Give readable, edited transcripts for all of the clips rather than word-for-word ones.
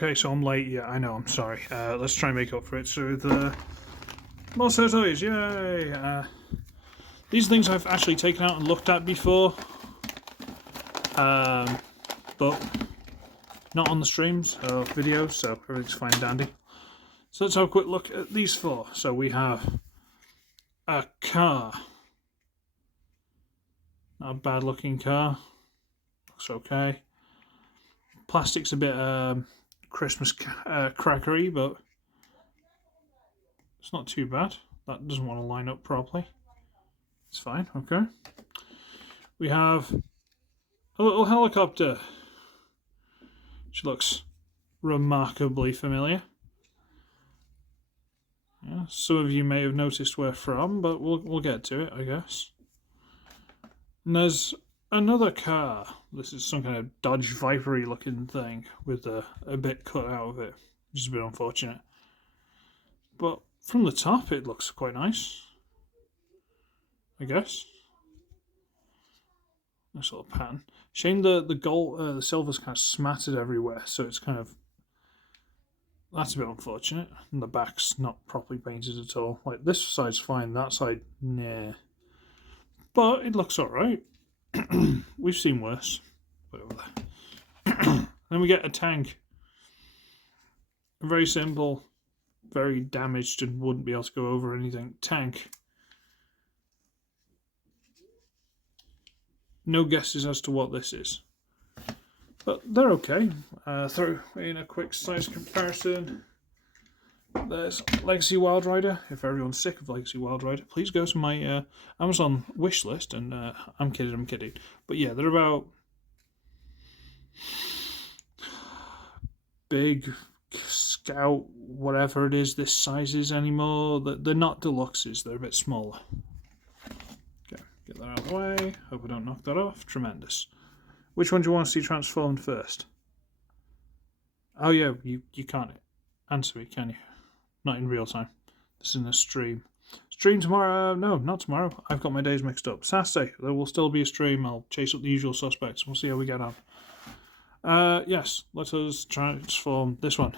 Okay, so I'm late. Yeah, I know. I'm sorry. Let's try and make up for it. So the more SirToys, yay! These things I've actually taken out and looked at before, but not on the streams or videos, so everything's fine and dandy. So let's have a quick look at these four. So we have a car. Not a bad looking car. Looks okay. Plastic's a bit Christmas crackery, but it's not too bad. That doesn't want to line up properly. It's fine, okay. We have a little helicopter. Which looks remarkably familiar. Yeah, some of you may have noticed where from, but we'll get to it, I guess. And there's another car. This is some kind of Dodge Viper-y looking thing with a bit cut out of it, which is a bit unfortunate. But from the top, it looks quite nice, I guess. Nice little pattern. Shame the gold, the silver's kind of smattered everywhere, so it's kind of, that's a bit unfortunate. And the back's not properly painted at all. Like this side's fine, that side, nah. But it looks alright. We've seen worse. Whatever. Then we get a tank. A very simple, very damaged and wouldn't be able to go over anything tank. No guesses as to what this is. But they're okay. Throw in a quick size comparison. There's Legacy Wild Rider. If everyone's sick of Legacy Wild Rider, please go to my Amazon wish list. And I'm kidding. But yeah, they're about big Scout, whatever it is this size is anymore. They're not deluxes. They're a bit smaller. Okay, get that out of the way. Hope I don't knock that off. Tremendous. Which one do you want to see transformed first? Oh yeah, you can't answer me, can you? Not in real time. This is in a stream. Stream tomorrow? No, not tomorrow. I've got my days mixed up. Saturday, there will still be a stream. I'll chase up the usual suspects. We'll see how we get on. Yes, let us transform this one.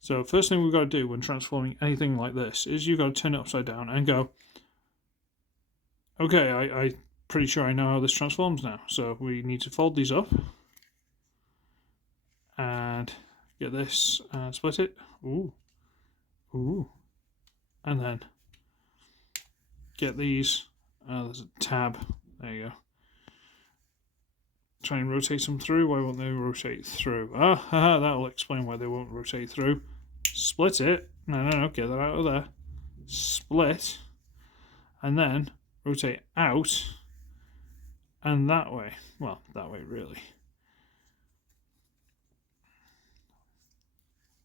So first thing we've got to do when transforming anything like this is you've got to turn it upside down and go, okay, I'm pretty sure I know how this transforms now. So we need to fold these up and get this and split it. Ooh. And then get these. There's a tab. There you go. Try and rotate them through. Why won't they rotate through? That will explain why they won't rotate through. Split it. No, get that out of there. Split. And then rotate out. And that way. Well, that way really.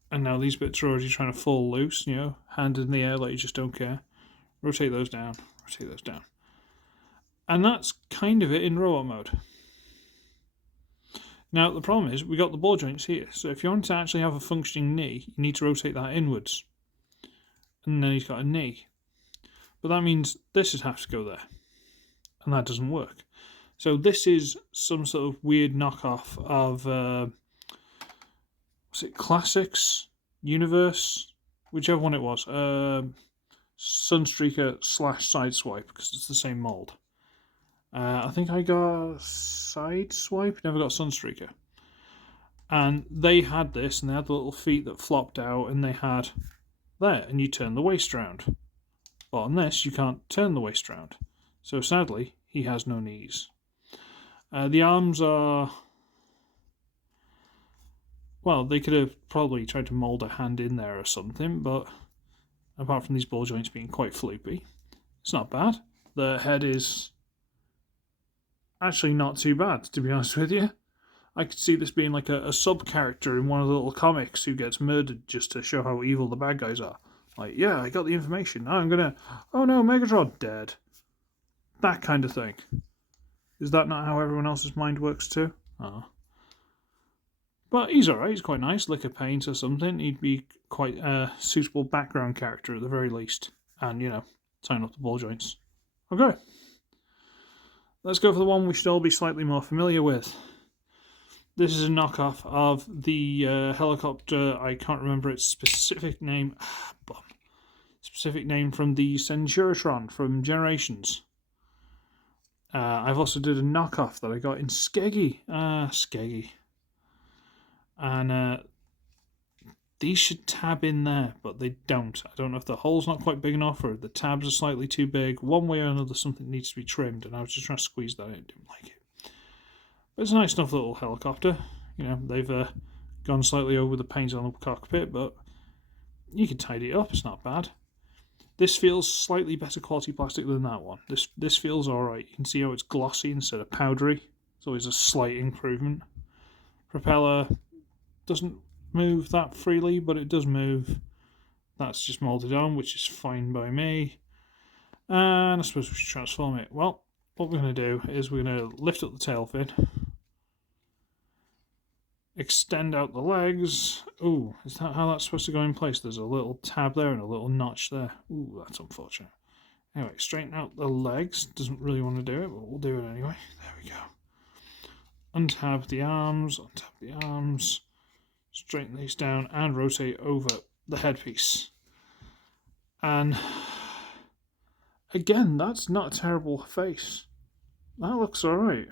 And now these bits are already trying to fall loose, hand in the air like you just don't care. Rotate those down. And that's kind of it in robot mode. Now, the problem is, we got the ball joints here. So if you want to actually have a functioning knee, you need to rotate that inwards. And then he's got a knee. But that means this would have to go there. And that doesn't work. So this is some sort of weird knockoff of, was it Classics? Universe? Whichever one it was. Sunstreaker / Sideswipe, because it's the same mould. I think I got Sideswipe, never got Sunstreaker. And they had this, and they had the little feet that flopped out, and they had there, and you turn the waist round. But on this, you can't turn the waist round. So sadly, he has no knees. The arms are, well, they could have probably tried to mould a hand in there or something, but apart from these ball joints being quite floopy, it's not bad. The head is actually not too bad, to be honest with you. I could see this being like a sub-character in one of the little comics who gets murdered just to show how evil the bad guys are. Like, yeah, I got the information, now I'm gonna, oh no, Megatron dead. That kind of thing. Is that not how everyone else's mind works too? Oh. But he's alright, he's quite nice, lick of paint or something. He'd be quite a suitable background character at the very least. And, tying up the ball joints. Okay. Let's go for the one we should all be slightly more familiar with. This is a knockoff of the helicopter. I can't remember its specific name. Specific name from the Centuritron from Generations. I've also did a knockoff that I got in Skeggy. Skeggy. And these should tab in there, but they don't. I don't know if the hole's not quite big enough or the tabs are slightly too big. One way or another, something needs to be trimmed, and I was just trying to squeeze that in. Didn't like it. But it's a nice enough little helicopter. You know, they've gone slightly over the paint on the cockpit, but you can tidy it up. It's not bad. This feels slightly better quality plastic than that one. This feels alright. You can see how it's glossy instead of powdery. It's always a slight improvement. Propeller doesn't move that freely, but it does move. That's just moulded on, which is fine by me. And I suppose we should transform it. Well, what we're going to do is we're going to lift up the tail fin, extend out the legs. Ooh, is that how that's supposed to go in place? There's a little tab there and a little notch there. Ooh, that's unfortunate. Anyway, straighten out the legs. Doesn't really want to do it, but we'll do it anyway. There we go. Untab the arms, straighten these down and rotate over the headpiece. And again, that's not a terrible face. That looks alright.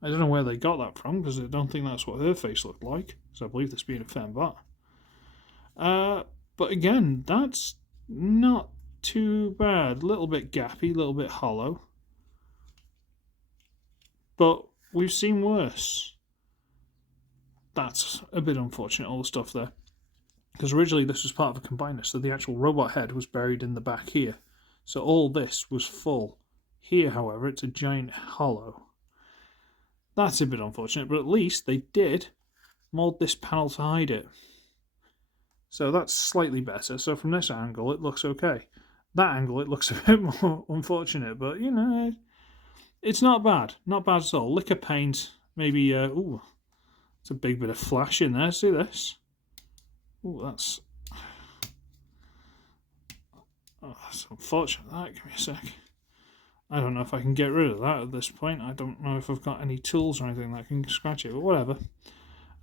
I don't know where they got that from, because I don't think that's what her face looked like, because I believe this being a femme. But again, that's not too bad. A little bit gappy, a little bit hollow. But we've seen worse. That's a bit unfortunate, all the stuff there. Because originally this was part of a combiner, so the actual robot head was buried in the back here. So all this was full. Here, however, it's a giant hollow. That's a bit unfortunate, but at least they did mould this panel to hide it. So that's slightly better. So from this angle, it looks okay. That angle, it looks a bit more unfortunate, but you know, it's not bad. Not bad at all. Lick of paint, maybe, ooh, it's a big bit of flash in there. See this? Ooh, that's unfortunate. That, give me a sec. I don't know if I can get rid of that at this point. I don't know if I've got any tools or anything that can scratch it, but whatever.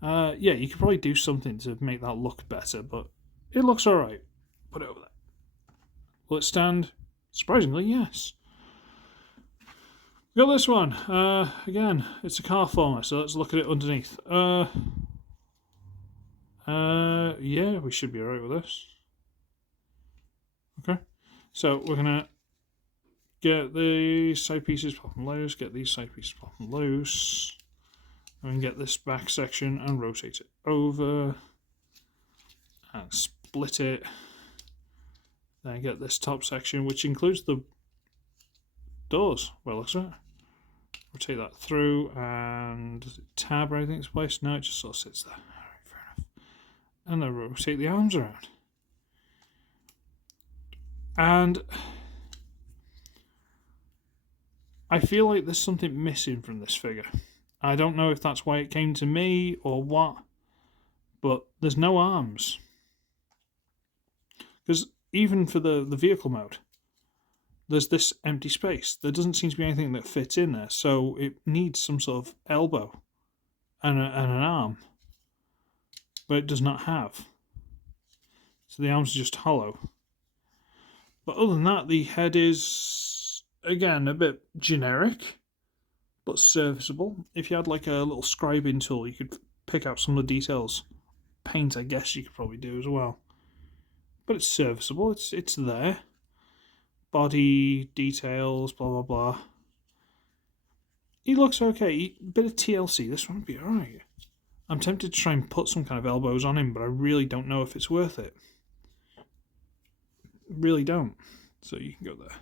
Yeah, you could probably do something to make that look better, but it looks alright. Put it over there. Will it stand? Surprisingly, yes. We got this one. Again, it's a car former, so let's look at it underneath. Yeah, we should be alright with this. Okay. So we're gonna get these side pieces pop and loose, get these side pieces pop and loose, and then get this back section and rotate it over and split it. Then get this top section, which includes the doors. Well, looks right. Rotate that through and tab or anything into place. No, it just sort of sits there. Alright, fair enough. And then rotate the arms around. And I feel like there's something missing from this figure. I don't know if that's why it came to me or what, but there's no arms. Because even for the vehicle mode, there's this empty space. There doesn't seem to be anything that fits in there, so it needs some sort of elbow and an arm, but it does not have. So the arms are just hollow. But other than that, the head is, again, a bit generic, but serviceable. If you had like a little scribing tool, you could pick out some of the details. Paint, I guess you could probably do as well. But it's serviceable, it's there. Body, details, blah, blah, blah. He looks okay. Bit of TLC, this one would be alright. I'm tempted to try and put some kind of elbows on him, but I really don't know if it's worth it. Really don't. So you can go there.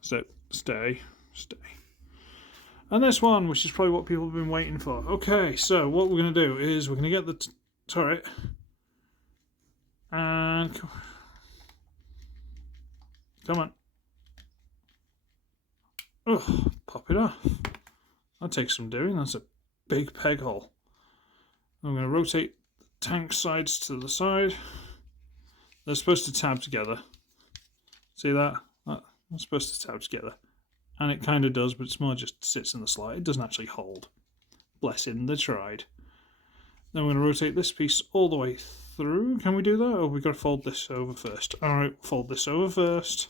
Sit, stay. And this one, which is probably what people have been waiting for. Okay, so what we're going to do is we're going to get the turret and come on. Oh, pop it off. That takes some doing. That's a big peg hole. I'm going to rotate the tank sides to the side. They're supposed to tab together. See that? They're supposed to tab together. And it kind of does, but it's more just sits in the slot. It doesn't actually hold. bless him, they tried. Then we're going to rotate this piece all the way through. Can we do that? Or we've got to fold this over first. Alright, fold this over first.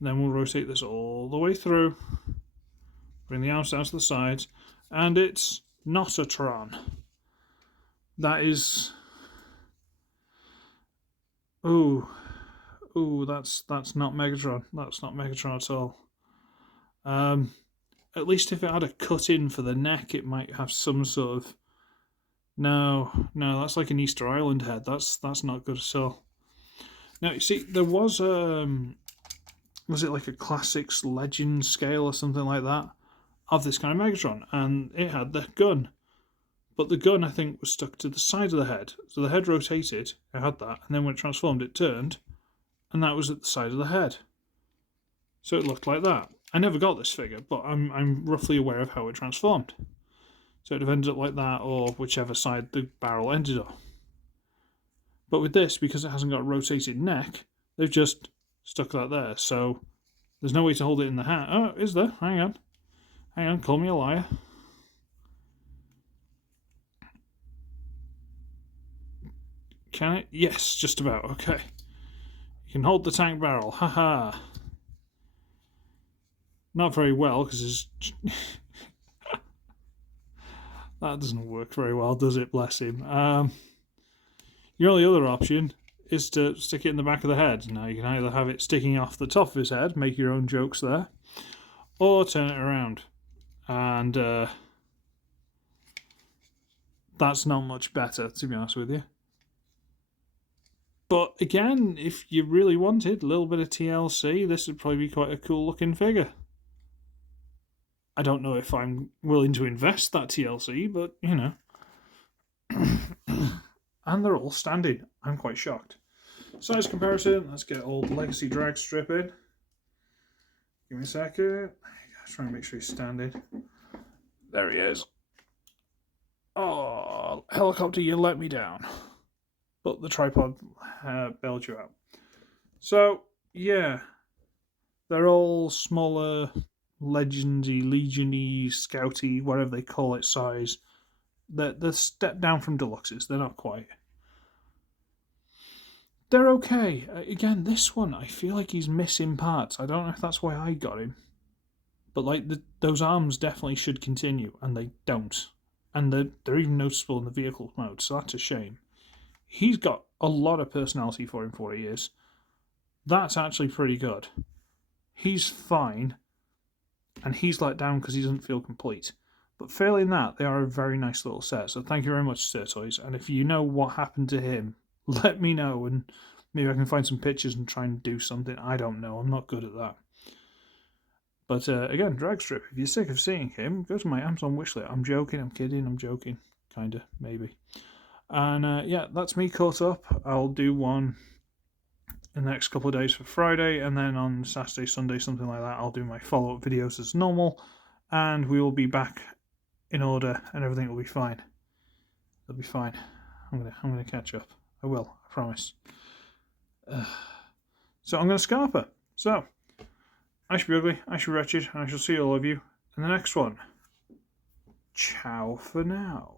Then we'll rotate this all the way through. Bring the arms down to the sides. And it's not a Tron. That is... Ooh, that's not Megatron. That's not Megatron at all. At least if it had a cut in for the neck, it might have some sort of... No, that's like an Easter Island head. That's not good at all. Now, you see, there was it like a Classics Legend scale or something like that of this kind of Megatron, and it had the gun. But the gun, I think, was stuck to the side of the head. So the head rotated, it had that, and then when it transformed, it turned, and that was at the side of the head. So it looked like that. I never got this figure, but I'm roughly aware of how it transformed. So it would have ended up like that, or whichever side the barrel ended on. But with this, because it hasn't got a rotated neck, they've just stuck that there. So there's no way to hold it in the hand. Oh, is there? Hang on, call me a liar. Can it? Yes, just about. Okay. You can hold the tank barrel. Haha. Not very well, because it's... That doesn't work very well, does it? Bless him. Your only other option is to stick it in the back of the head. Now, you can either have it sticking off the top of his head, make your own jokes there, or turn it around. And that's not much better, to be honest with you. But again, if you really wanted a little bit of TLC, this would probably be quite a cool looking figure. I don't know if I'm willing to invest that TLC, but, you know. And they're all standing. I'm quite shocked. Size comparison. Let's get old Legacy drag strip in. Give me a second. Try and make sure he's standing. There he is. Oh, helicopter, you let me down. But the tripod bailed you out. So, yeah. They're all smaller... legendy, legiony, scouty, whatever they call it, size. They're step down from deluxes. They're not quite. They're okay. Again, this one, I feel like he's missing parts. I don't know if that's why I got him. But like those arms definitely should continue, and they don't. And they're even noticeable in the vehicle mode, so that's a shame. He's got a lot of personality for him for what he is. That's actually pretty good. He's fine. And he's let down because he doesn't feel complete. But failing that, they are a very nice little set. So thank you very much, SirToys. And if you know what happened to him, let me know. And maybe I can find some pictures and try and do something. I don't know. I'm not good at that. But again, drag strip. If you're sick of seeing him, go to my Amazon wishlist. I'm joking. I'm kidding. I'm joking. Kinda. Maybe. And yeah, that's me caught up. I'll do one in the next couple of days for Friday, and then on Saturday, Sunday, something like that, I'll do my follow-up videos as normal, and we will be back in order, and everything will be fine. It'll be fine. I'm gonna catch up. I will. I promise. So I'm gonna Scarper. So I should be ugly. I should be wretched, and I shall see all of you in the next one. Ciao for now.